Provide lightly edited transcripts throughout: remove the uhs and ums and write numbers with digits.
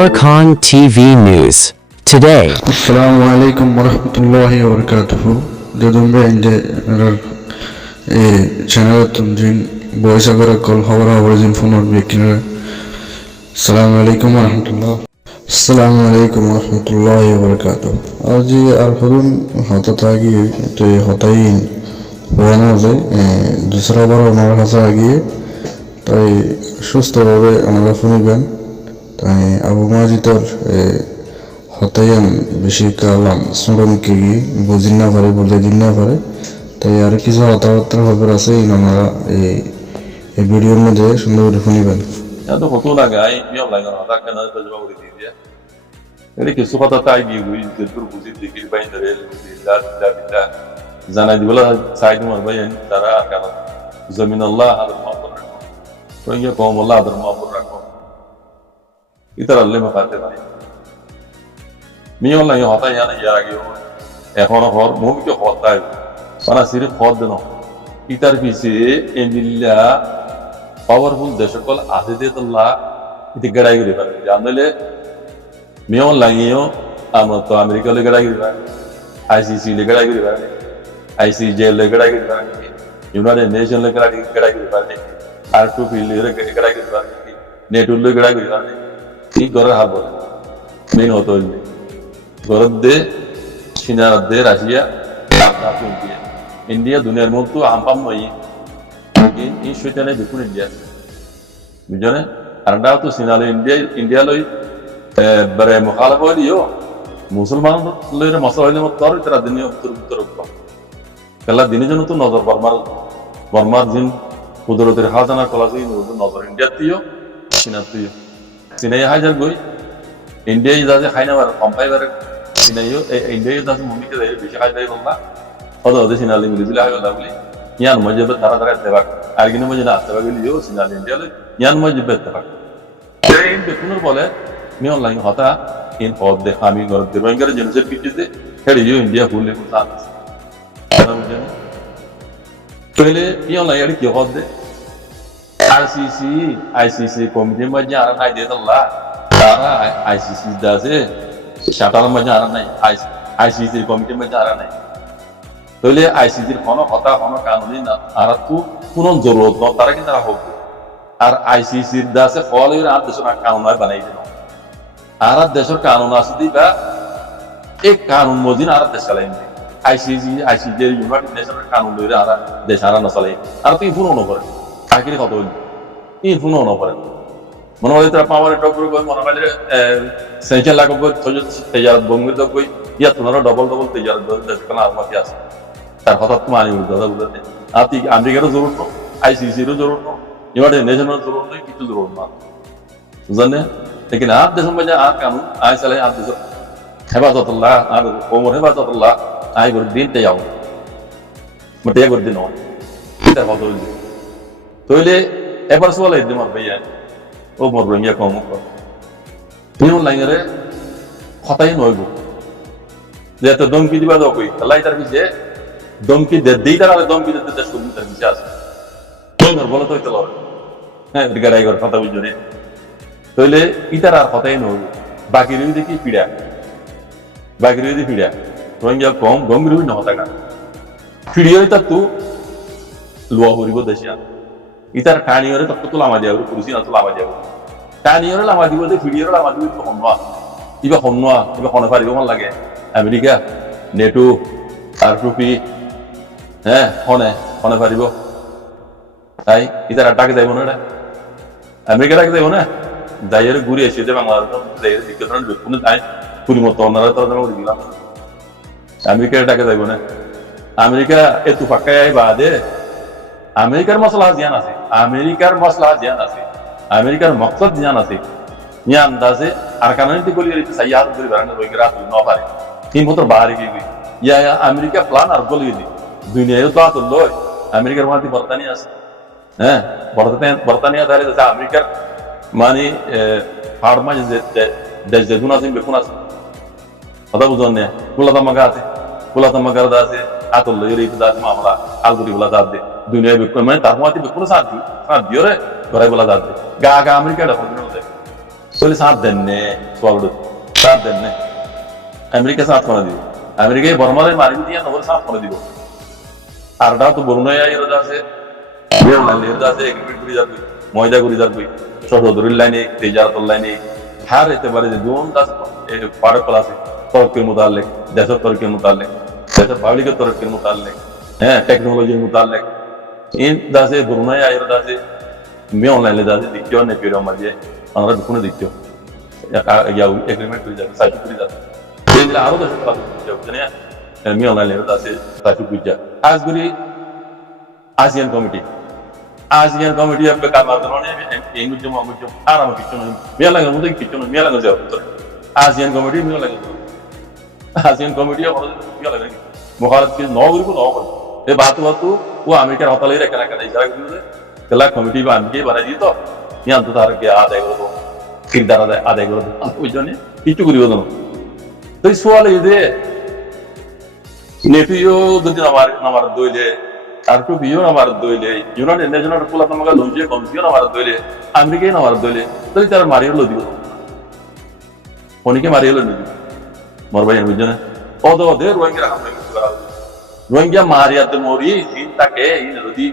Oricon TV News. Today, Assalamu alaikum warahmatullahi wabarakatuh. Dedumbe inde channel tunjin voice agara call hawara origin phone or bekina. Assalamu alaikum warahmatullah. Assalamu alaikum warahmatullahi wabarakatuh. Aji alhurun hatatagi to hatayin wana যায় दूसरा बार আমার কাছে আগিয়ে তাই সুস্থভাবে আমরা শুনবেন তাই আবু মাজিদর হতায়ান বেশি কালাম শ্রমিককে গিয়ে বুঝিন না পারে বলে দিন না পারে তাই আর কিছু হতাবার্তার খবর আছে আমরা এই ভিডিওর মধ্যে সুন্দর করে শুনবেন তো কত লাগাই মিও লাগানো হতা কেন তজবা করে দিয়ে দিয়া এর কিছু কথা তাই গিয়ে বুঝি যেদুর বুঝি দিকির বাইন ধরে দিলা জানাই দিবলা সাইড মার ভাই তারা কেন জমিন আল্লাহ আদর মাহবুব রাখো রইয়া কওম আল্লাহ আদর মাহবুব রাখো ইতার আল্লাহ মাফাতে ভাই মিও লাগে হতা জানা ইয়ার আগে এখন হর মুমিকে হতাই পানা সিরিফ হদ দেন ইতার পিছে এমিল্লা পাওয়ারফুল দেশকল আদিদেতুল্লাহ ইতি গড়াই গড়ি পারে জানলে মিও লাগিও আমরা তো আমেরিকা লে গড়াই গড়ি পারে আইসিসি লে গড়াই গড়ি পারে ICJ le gড়াই গড়ি পারে ইউনাইটেড নেশন le গড়াই গড়ি পারে R2P le গড়াই গড়ি পারে নেটো le গড়াই গড়ি পারে এই গড়ার হাল বলে মেন হতো গড়দে চীনার দে রাশিয়া আপনা ইন্ডিয়া দুনিয়ার মধ্যে আমপাম নয় এই শয়তানে দেখুন ইন্ডিয়া বুঝছেন আরডা তো সিনালে ইন্ডিয়া লই বরে মুখালাফ হইলিও মুসলমান লইরে মশলা হইলে তোর তারা দিনে উত্তর কালা দিনে জন্য তো নজর বর্মার জিন কুদরতের হাজানা কলাসি নজর ইন্ডিয়া তিও সিনা তিও সিনাই হাজার গই ইন্ডিয়া যাতে খাইনা বার কম্পাইবার সিনাইও ইন্ডিয়া যাতে মুমিকে বেশি খাইদাই বললা ওদের সিনালে মিলিজুলা হয় বলা বলি ইয়ান মজবে তারা দেবা আরগিনে মজে না আসতে গেলিও সিনালে ইন্ডিয়া ইয়ান মজবে দেবা এই দেখুনর বলে মি অনলাইন হতা ইন পদ দে আমি গর দেবাঙ্গার জেনসের পিটিতে হেডিও ইন্ডিয়া ফুলে কুতা পহলে ই অনলাইন আর কি হদ দে আইসিসি কমিটি মজে আর নাই দে আল্লাহ তারা আইসিসি দাসে শাটার মজে আর নাই আইসিসি কমিটি মজে আর নাই তাহলে আইসিসির কোনো কথা কোনো কানুনি না আর তো কোনো জরুরত ন তারা কিন্তু তারা হোক আর আইসিসির দাসে ফল আর দেশের কানুন বানাই দিল আর দেশের কানুন আছে দিবা এই কানুন মজিন আর দেশ চালাই আইসিসি ইউনাইটেড নেশনের কানুন লইরে আর দেশ আর না চালাই আর তুই ফোনও নকরে চাকরি কত হইল ই ফোনও নকরে মনে হয় তারা পাওয়ার ডক্টর কই মনে হয় সেন্টার লাখ তেজারত বঙ্গের দক কই ইয়া তোনারা ডবল তেজারত দেশ কানা আরমাতি আছে তার হঠাৎ মানি উঠে দাদা বুঝতে আপনি আমেরিকারও জরুর ন আইসিসিরও জরুর ন ইউনাইটেড নেশনেরও জরুর নয় কিছু জরুর না বুঝলেন লেকিন আর দেশের মধ্যে আর কানুন আয় চালাই আর দেশের হেফাজতুল্লাহ আর কোমর হেফাজতুল্লাহ আয় করে দিন যাও মতে করে দিন এটা কত হইল তইলে এবার সওয়াল এই দিমার ভাইয়া ও মোর রঙিয়া কম কর তুই লাইনারে হতাই নইব যে এত দমকি দিবা দাও কই আল্লাহ তার পিছে দমকি দেই তার আর দমকি দিতে শুরু তার পিছে আছে তোর বলো তো হইতে লড় হ্যাঁ গড়াই গড় কথা বুঝনে তইলে ইতার আর হতাই নইব বাকি রই দেখি পিড়া রঙিয়া কম গম্ভীর হই নহতা গা পিড়িয়ই তা তু লুয়া হরিব দেশিয়া ইতার কানিয়রে তক তো লামা দিয়া পুলিশি না তো লামা দিয়া কানিয়রে লামা দিব দে পিড়িয়রে লামা দিব তো হনওয়া ইবা হনে পারিব মন লাগে আমেরিকা নেটো R2P হ্যাঁ হনে পারিব তাই ইতার আটাকে যাইব না আমেরিকা ডাকে যাইব না যাইয়ের ঘুরে এসে যে বাংলাদেশ দিকে কোনো তাই পুরিমত ওনারা তো দিলাম আমেরিকার ডাকে যাইব না আমেরিকা এত ফাঁকায় বাদে আমেরিকার মশলা জিয়ান আছে আমেরিকার মকসদ জিয়ান আছে ইয়া আন্দাজে আর কানানিতে গলি সাইয়াদ করে বারানো রই রাত ন পারে তিন বছর বাহারে গই ইয়া আমেরিকা প্ল্যান আর গলি দি দুনিয়ায় তো আত লয় আমেরিকার মাঝে বর্তানিয়া আছে হ্যাঁ বর্তানিয়া তাহলে আমেরিকার মানে ফার্মা যে দেশ যেগুন আছে বেকুন আছে কথা বুঝুন না কুলাতামাগার আছে আতল লই দাস মামলা আলগুটি বলা দাদ দে দুনিয়া বেকুন মানে তার মাঝে বেকুন সাথ দিও রে ঘরে বলা দাদ দে গা আমেরিকা বলে সাথ দেন নে সোয়াল সাথ দেন নে আমেরিকা সাথ করে দিব আমেরিকায় বর্মারে মারি দিয়ে নবল সাথ করে দিব আর দা তো বরুণা এর আছে এর আছে এগ্রিমেন্ট করে যাবে ময়দা করে যাবে সদরুল লাইনে তেজারাতুল লাইনে হার এতেবারে যে দুন দাস পারক আছে তরকের মুতাল্লিক দেশের তরকের মুতাল্লিক দেশের পাবলিকের তরকের মুতাল্লিক হ্যাঁ টেকনোলজির মুতাল্লিক ইন দাসে বরুণা এর দাসে মে অনলাইনে দাসে দিকিও নে পেরো মাঝে আমরা দুপুরে দিকিও ইয়াও এগ্রিমেন্ট করে যাবে সাইট করে যাবে এগুলো আরো দেশের কথা বুঝতে না মে অনলাইনে দাসে সাইট বুঝা আজগুরি ASEAN committee अब काम करना है इंग्लिश जो मांगो जो आराम किचन में मेला लगा मुझे किचन में मेला लगा जाओ तो ASEAN committee मेला लगा ASEAN committee अब मेला लगा मुखालत के नौ ग्रुप नौ कर ये बात वो अमेरिका होता ले रखा रखा इशारा कर दिया कला कमिटी में अमेरिका बना दी तो यहाँ तो तार के आधे करो किरदार आधे करो वो जो ने किचु करियो तो इस वाले ये नेपियो दो दिन हमारे दो ले আর তো বিও আমার দইলে ইউনাইটেড নেশনাল পোলা তোমাকে লঞ্চে কমসিও আমার দইলে আমেরিকায় আমার দইলে তাই তার মারিও দিব অনেকে মারিও লই মরবাই বুঝছ না ওদো দে রোহিঙ্গা হামলা করা রোহিঙ্গা মারিয়াতে মরি দিন তাকে ইন যদি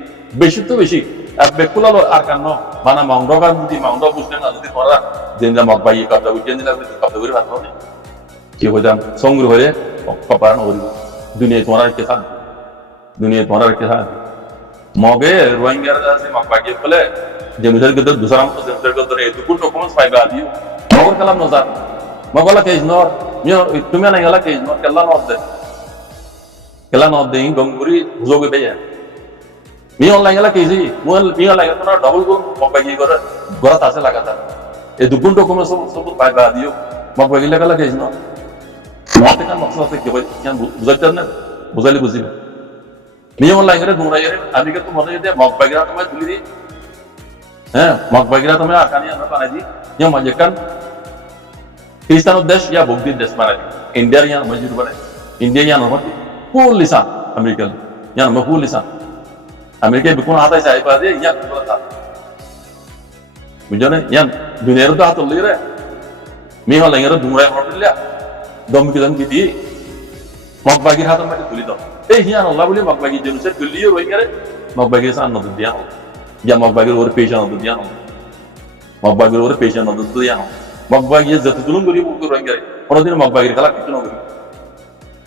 বেশি তো বেশি আর বেকুলা আর কান্ন বানা মাউন্ডগার যদি মাউন্ড বুঝলেন না যদি করা যেন মকবাই কথা বুঝেন দিলা কথা করে ভাত হবে কি হইতাম সংগ্রহ হয়ে কপারান হইব দুনিয়া তোমার কে থাক दुनिया तुम्हारा रखे था मौगे रोहिंग्या से मकबागी बोले जेनुसर के दूसरा जेनुसर के तो ये कुछ डॉक्यूमेंट्स फाइल आदि मगर कलम नजार मगला केज नोर तुम्हें नहीं गला केज नोर केला नोट दे गंगुरी भुजोगे बेया मी ऑनलाइन गला केजी मी ऑनलाइन तो डबल को मकबागी गोरा तासे लगा था ये दुकुन डॉक्यूमेंट्स सब फाइल आदि मकबागी लगला केज नोर मौत का मकसद से क्या क्या बुझाते ना बुझाली बुझी নিয়ম লাগে তোমরা এর আমেরিকা তো মনে যেতে মকবাগিরা তোমায় তুলি দি হ্যাঁ মকবাগিরা তুমি আকানি আমরা বানাই দি নিয়ম মাঝেকান খ্রিস্টান দেশ ইয়া বৌদ্ধ দেশ বানাই ইন্ডিয়ার ইয়ান মজুর বানাই ইন্ডিয়া ইয়ান হতে ফুল লিসান আমেরিকান ইয়ান ফুল লিসান আমেরিকা বিকুন হাতাই চাই পা দিয়ে ইয়ান বলা থা বুঝছো না ইয়ান দুনিয়ার তো হাত লই রে মিহ লাগে তোমরা হটলিয়া দমকি দি মকবাগির হাত মাটি তুলি দাও এই হিয়ান আল্লাহ বলে মকবাগি জেনুসের গুলিও রই গেলে মকবাগির সান নদ দিয়া হল ইয়া মকবাগির ওর পেশা নদ দিয়া হল মকবাগির ওর পেশা নদ দিয়া হল মকবাগি যত জুলুম করি বুক রই গেলে কোনদিন মকবাগির খেলা কিছু না করি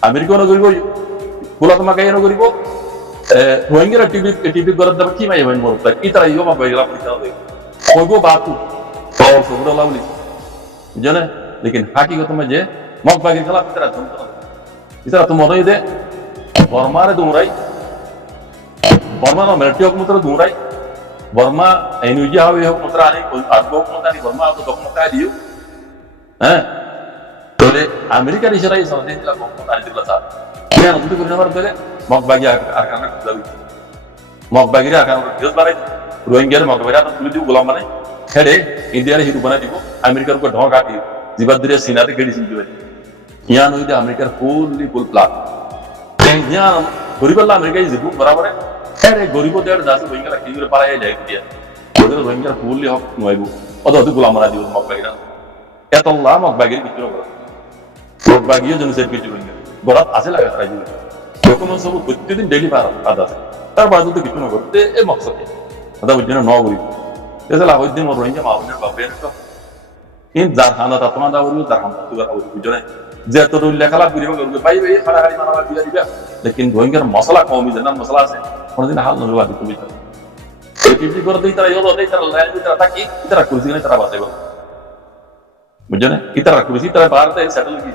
আমেরিকা না করিব পুলা তোমাকে কেন করিব রোহিঙ্গা টিভি করার দাম কি মাই ভাই মরতা কি তারা ইও মকবাগির পরীক্ষা দেয় কইবো বাতু और सबरा लावली জানে लेकिन हकीकत में जे मकबागির খেলা কি তারা জানতো না इतना तो मनो दे बर्मा रे दूराई बर्मा ना मिलिट्री हुकूमत रे दूराई बर्मा एनयूजी हावे हुकूमत रे आनी कोई आर्गो हुकूमत आनी बर्मा तो हुकूमत का दियो हैं तो ले अमेरिका रे इशारा सौदी ला हुकूमत आनी दिला सा क्या नंदी को नंबर दे मकबागी आरकाना दबी मकबागी आरकाना दिस बारे रोहिंग्या मकबागी तो तुली दी गुलाम बने हेडे इंडिया रे हिरो बना दिबो अमेरिका को ढोका की जिबादरे सीना रे गेडी सिंजो यहाँ नोई अमेरिकार फुल प्लान यहाँ गरीब अमेरिका जीबू बराबर है अरे गरीब देर दास रोहिंग्या किंग पारा जाए दिया रोहिंग्या फुल्ली हक नुआइबू अदो गुलाम बना दिबो मकबागिरा एतल्ला मकबागिर किछु नगरा मकबागियो जनसेर किछु रोहिंग्या गरात आसे लागা তাই ডকুমেন্ট সব প্রতিদিন ডেইলি পারা আদা তার বাজু তো কিছু না করতে এই মকসদ আদা বুঝছেন ন গরিব এসলা হইদিন রোহিঙ্গা মাউনের বাপে তো ইন জারখানা তাতমা দাওরি জারখানা তুগা বুঝছেন যে তো লেখালা করিব করবে ভাই ভাই হাড়াহাড়ি মারামারি দিয়া দিবা लेकिन রোহিঙ্গার মশলা কমই জানা মশলা আছে কোনদিন হাল নলবা দি তুমি টিপি করে দেই তারা ইয়ো দেই তারা লাইন দি তারা তাকি তারা কুরসি না তারা বাসাইব বুঝছেন কি তারা কুরসি তারা ভারতে সেটেল কি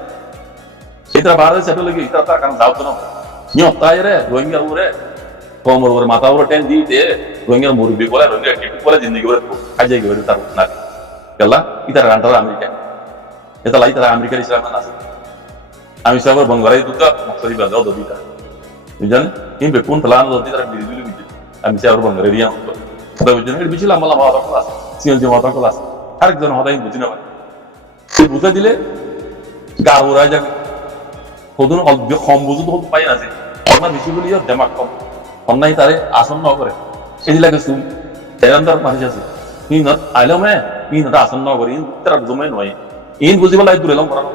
তারা ভারতে সেটেল কি তারা কারণ দাও তো না নিও তাই রে রোহিঙ্গা ওরে কোমর ওরে মাথা ওরে টেন দিতে রোহিঙ্গার মুরবি বলে রোহিঙ্গা টিপি বলে জিন্দেগি ওরে কাজে গেবে তার না কেলা ইতারা রান্তারা আমেরিকা এটা লাই তারা আমেরিকার ইসলাম না আছে আমি সবার বঙ্গরাই দুটা মকসদি বাজাও দবিটা বুঝছেন কিন্তু কোন প্ল্যান দবি তারা বিজুলি বিজুলি আমি সবার বঙ্গরাই দিয়া তো বুঝছেন এর বিচিলা মালা মাওয়া ক্লাস সিএনজি মাওয়া ক্লাস আরেকজন হদাই বুঝি না এই বুঝা দিলে গাওরা যাবে কদন অল্প কম বুঝু তো পাই না যে আপনার বেশি বলি দেমাগ কম অন্যায় তারে আসন ন করে এই লাগে শুন তেরান্দার মানুষ আছে কি না আইলাম ইন এটা আসন নগর ইন তারা জমে নয় ইন বুঝি বলা দূর এলাম করানো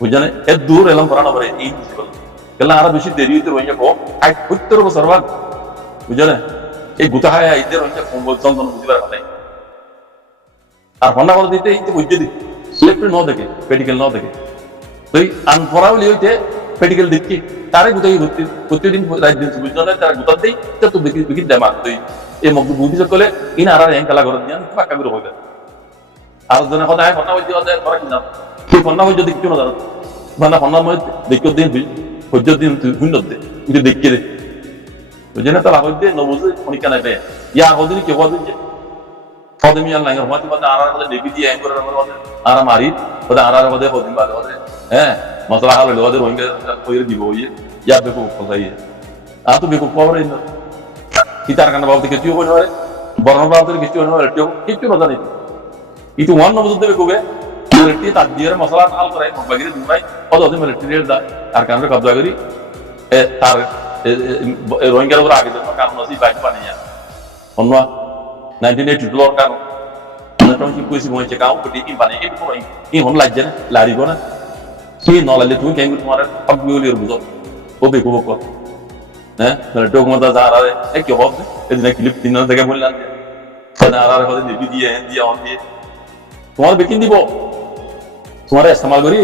বুঝানে এ দূর এলাম করানো পারে ইন বুঝি বলা গেলে আরো বেশি দেরি হইতে রইয়া কো ৭০ বছর বাদ বুঝানে এই গুতা হায় আইতে রইয়া কম্বল যন্ত্রণা বুঝিবার কথা আর হন্না করে দিতে এই বুঝে দিতে ইলেকট্রিক ন দেখে পেডিকেল ন দেখে তুই আনপড়া হলে হইতে পেডিকেল দেখি তারে গুতাই প্রতিদিন রাত দিন বুঝলে তারা গুতা দেই তো দেখি দেখি দেমা তুই এই মগ বুঝি সকলে ইন আর এন কালা করে দিয়ান পাক্কা করে হইবে আর জনে সদায় হন্না হইতে যায় করা কি না তুই হন্না হইতে দেখি না জানো মানে হন্না মই দেখিও দিন হইতে দিন তুই হুন দে তুই দেখি রে বুঝনে তো লাগো দে নবুঝে পরীক্ষা নাই পেয়ে ইয়া হদিন কি হদিন হদিন ইয়াল নাই হদিন বাদে আর আর দেবি দিয়ে এম করে আর মারি ওদা আর আর বাদে হদিন বাদে হ্যাঁ মশলা হাল ওদের রোহিঙ্গা কইরে দিব ইয়ে ইয়া বেকু কোথায় আর তো বেকু পাওয়ার না কিতার কারণে বাবু কিছু হই হয় বর্ণ বাবু কিছু হই হয় কিছু না জানি ইতু ওয়ান নবুঝ দেবে কোবে মিলিটারি তার দিয়ে মশলা হাল করে বাগিরে দুরাই ওদের মিলিটারি দা আর কারণে কবজা করি তার রোহিঙ্গার উপর আগে যখন কারণ আছে বাইক বানিয়ে অন্য 1982 লর কারণ তখন কি কইছি মই যে কাউ কোটি কি বানিয়ে কি কই কি হন লাগে না লারিব না কি নলালে তুমি কেন তোমার সবগুলি বুঝো ও বেকু বক হ্যাঁ মানে ডোক মতো যা আরে এ কি হবে এদিন ক্লিপ তিন জায়গা বললাম না আর কথা নিবি দিয়ে দিয়ে অন দিয়ে তোমার বেকিন দিব তোমার ইস্তেমাল করি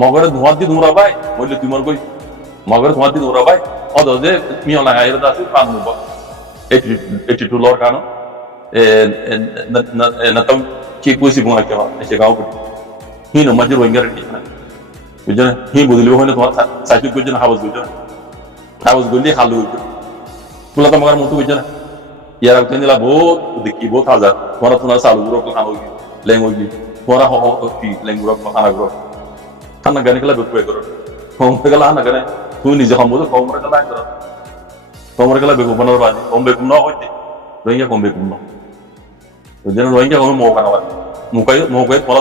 মগরে ধোঁয়া দি ধুমরা ভাই বললে তোমার কই মগরে ধোঁয়া দি ধুমরা ভাই অদ যে মিও না আইরা দাসি পান মুব 82 লর কানো na tam ki kuisi bunga ke ha se gaau hi no majur wengar ki na bujana hi budili hoine tomar saiki kujana habas bujana habas gulli halu kula tamar mutu bujana yara kendila bahut dikki bahut hajar tomara tuna salu guro ko hanogi lengogi tomara ho ki lenguro ko hanagro tanna gane kala bekwe goro hom kala na gane tu nije hamudo komra kala goro komra kala beku banar bani kombe kumno hoite rohingya kombe kumno jadi rohingya kami mau kan awal mukai pola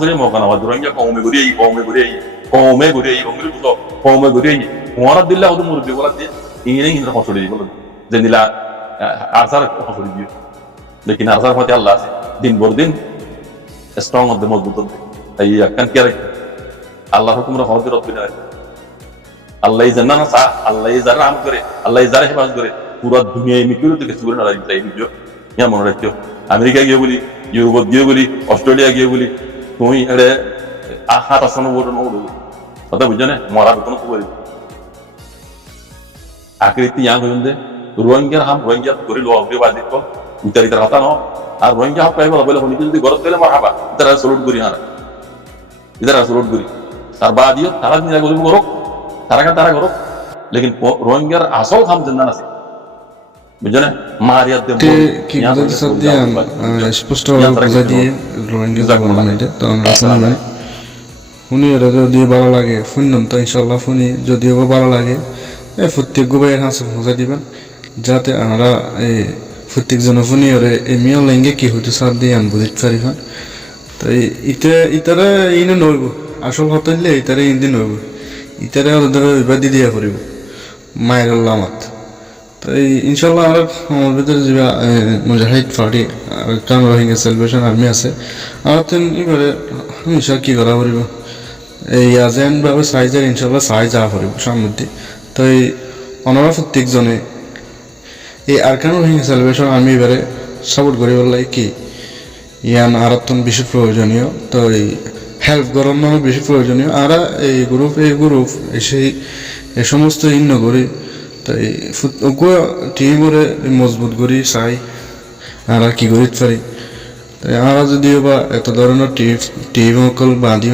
teri mau kan awal rohingya kami guriai muara dilla udah murbi bola dia ini hindra konsoli bola jendela asar konsoli dia lekin asar mati Allah sih din bordin strong of the most good ayya kan kira Allah hukum rahmat rabbina Allah izanna sa Allah izarra ham kore Allah izarra hebaz kore pura dunia ini kiro থেকে সুরে না রাখতে video ইয়া মনে রাখছো America গিয়ে বলি Europe গিয়ে বলি অস্ট্রেলিয়া গিয়ে বলি তুমি এড়ে হাত আসনো বড় নড়ো কথা বুঝছো না মরা কোনো তো বলি আকৃতি ইয়া হইন্দে রোহিঙ্গার হাম রোহিঙ্গা করে লো আগে বাজি তো উতারি তার কথা ন আর রোহিঙ্গা হাম পাইবো বলে হনি যদি গরত গেলে মারহাবা তারা সলুট করি হারা ইদারা সলুট করি আর বাদিও তারা নিরা গলি করো তারা করো लेकिन रोहिंग्यार আসল হাম জানা আছে বুঝছেন মারিয়া দে কি বলতে সদিয়ান স্পষ্ট বুঝা দিয়ে রোহিঙ্গা গভর্নমেন্টে তো আমরা শুনলাম উনি এর যদি ভালো লাগে শুনুন তো ইনশাআল্লাহ শুনি যদিও ভালো লাগে এই প্রত্যেক গোবাইয়ের হাসে বুঝা দিবেন যাতে আমরা এই প্রত্যেক জন শুনি ওরে এই মিয়া লেঙ্গে কি হইতো সার দিয়ে আন বুঝতে পারিবেন তো ইতারা ইনে নইব আসল কথা হইলে ইতারা ইনদিন নইব ইতারা ওদের ইবাদি দিয়া করিব মায়ের লামাত তো ইনশাল্লাহ আর আমার ভিতরে যে মুজাহিদ পার্টি কারণ রোহিঙ্গা সেলিব্রেশন আর্মি আছে আর তেন এবারে হমেশা কি করা করিব এই আজেনভাবে সাইজের ইনশাল্লাহ সাইজ যা করিব সামনে তো এই অনারা প্রত্যেকজনে এই আরকান রোহিঙ্গা সেলিব্রেশন আর্মি এবারে সাপোর্ট করিব লাগে কি ইয়ান আর বেশি প্রয়োজনীয় তো এই হেল্প করার জন্য বেশি প্রয়োজনীয় আর এই গ্রুপ সেই এই সমস্ত ইন্ন করি তাই টিম করে মজবুত করি চাই আর কি করি পারি তাই আমরা যদিও বা এত ধরনের টিম অকল বাঁধি